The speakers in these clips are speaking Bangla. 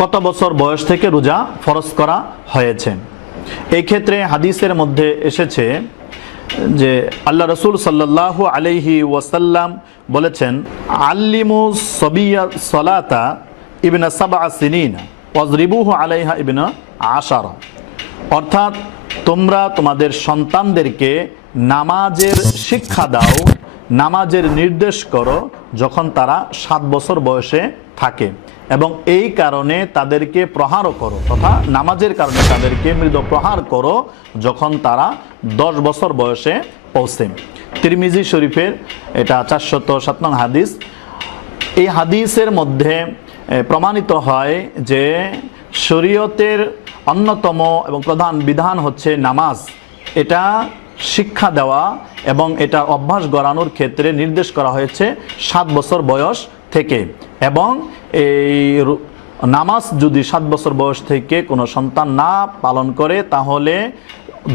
কত বছর বয়স থেকে রোজা ফরজ করা হয়েছে। এই ক্ষেত্রে হাদিসের মধ্যে এসেছে যে আল্লাহ রসুল সাল্লাল্লাহু আলাইহি ওয়াসাল্লাম বলেছেন, আল্লিমু সবিয়া সলাতা ইবনা সাবআ সিনিন ওয়াজরিবুহু আলাইহা ইবনা আশারা। অর্থাৎ তোমরা তোমাদের সন্তানদেরকে নামাজের শিক্ষা দাও, নামাজের নির্দেশ করো যখন তারা 7 বছর বয়সে থাকে, এবং এই কারণে তাদেরকে প্রহারও করো, তথা নামাজের কারণে তাদেরকে মৃদু প্রহার করো যখন তারা 10 বছর বয়সে পৌঁছে। তিরমিজি শরীফের এটা 407 নং হাদিস। এই হাদিসের মধ্যে প্রমাণিত হয় যে শরীয়তের অন্যতম এবং প্রধান বিধান হচ্ছে নামাজ। এটা শিক্ষা দেওয়া এবং এটা অভ্যাস গড়ানোর ক্ষেত্রে নির্দেশ করা হয়েছে 7 বছর বয়স থেকে। এবং এই নামাজ যদি 7 বছর বয়স থেকে কোনো সন্তান না পালন করে, তাহলে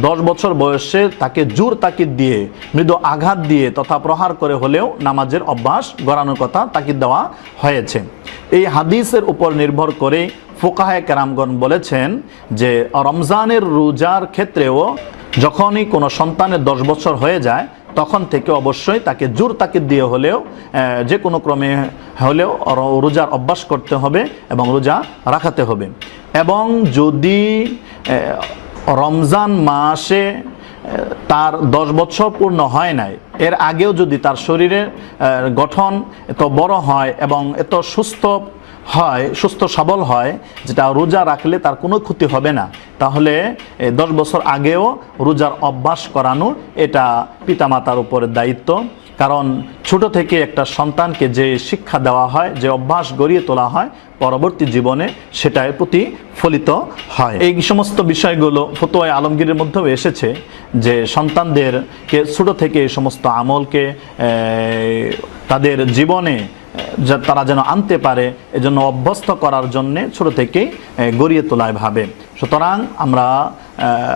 10 বছর বয়সে তাকে জোর তাকিদ দিয়ে, মৃদু আঘাত দিয়ে তথা প্রহার করে হলেও নামাজের অভ্যাস গড়ানোর কথা তাকিদ দেওয়া হয়েছে। এই হাদিসের উপর নির্ভর করে ফুকাহায়ে কেরামগণ বলেছেন যে রমজানের রোজার ক্ষেত্রেও যখনই কোনো সন্তানের 10 বছর হয়ে যায়, তখন থেকে অবশ্যই তাকে জোর তাকিদ দিয়ে হলেও যে কোনো ক্রমে হলেও রোজার অভ্যাস করতে হবে এবং রোজা রাখাতে হবে। এবং যদি রমজান মাসে তার 10 বছর পূর্ণ হয় নাই, এর আগেও যদি তার শরীরের গঠন এত বড় হয় এবং এত সুস্থ সবল হয় যেটা রোজা রাখলে তার কোনো ক্ষতি হবে না, তাহলে 10 বছর আগেও রোজার অভ্যাস করানো এটা পিতামাতার উপরে দায়িত্ব। কারণ ছোট থেকে একটা সন্তানকে যে শিক্ষা দেওয়া হয়, যে অভ্যাস গড়িয়ে তোলা হয়, পরবর্তী জীবনে সেটার প্রতি ফলিত হয়। এই সমস্ত বিষয়গুলো ফতোয়ায়ে আলমগীরের মধ্যেও এসেছে যে সন্তানদেরকে ছোট থেকে এই সমস্ত আমলকে তাদের জীবনে তারা যেন আনতে পারে, এজন্য অভ্যস্ত করার জন্য ছোট থেকেই গড়িয়ে তোলায় ভাবে। সুতরাং আমরা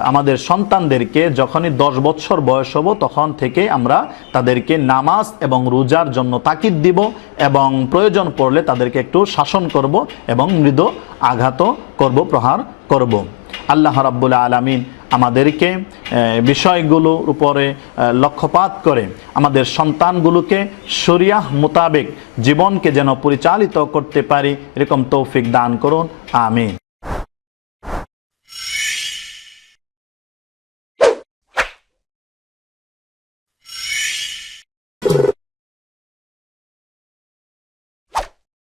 আমাদের সন্তানদেরকে যখনই 10 বছর বয়স হব তখন থেকে আমরা তাদেরকে নামাজ এবং রোজার জন্য তাকিদ দিব এবং প্রয়োজন পড়লে তাদেরকে একটু শাসন করব এবং মৃদু আঘাত করব, প্রহার করব। আল্লাহ রাব্বুল আলামিন আমাদেরকে বিষয়গুলোর উপরে লক্ষ্যপাত করে আমাদের সন্তানগুলোকে শরিয়াহ মোতাবেক জীবনকে যেন পরিচালিত করতে পারি, এরকম তৌফিক দান করুন। আমিন।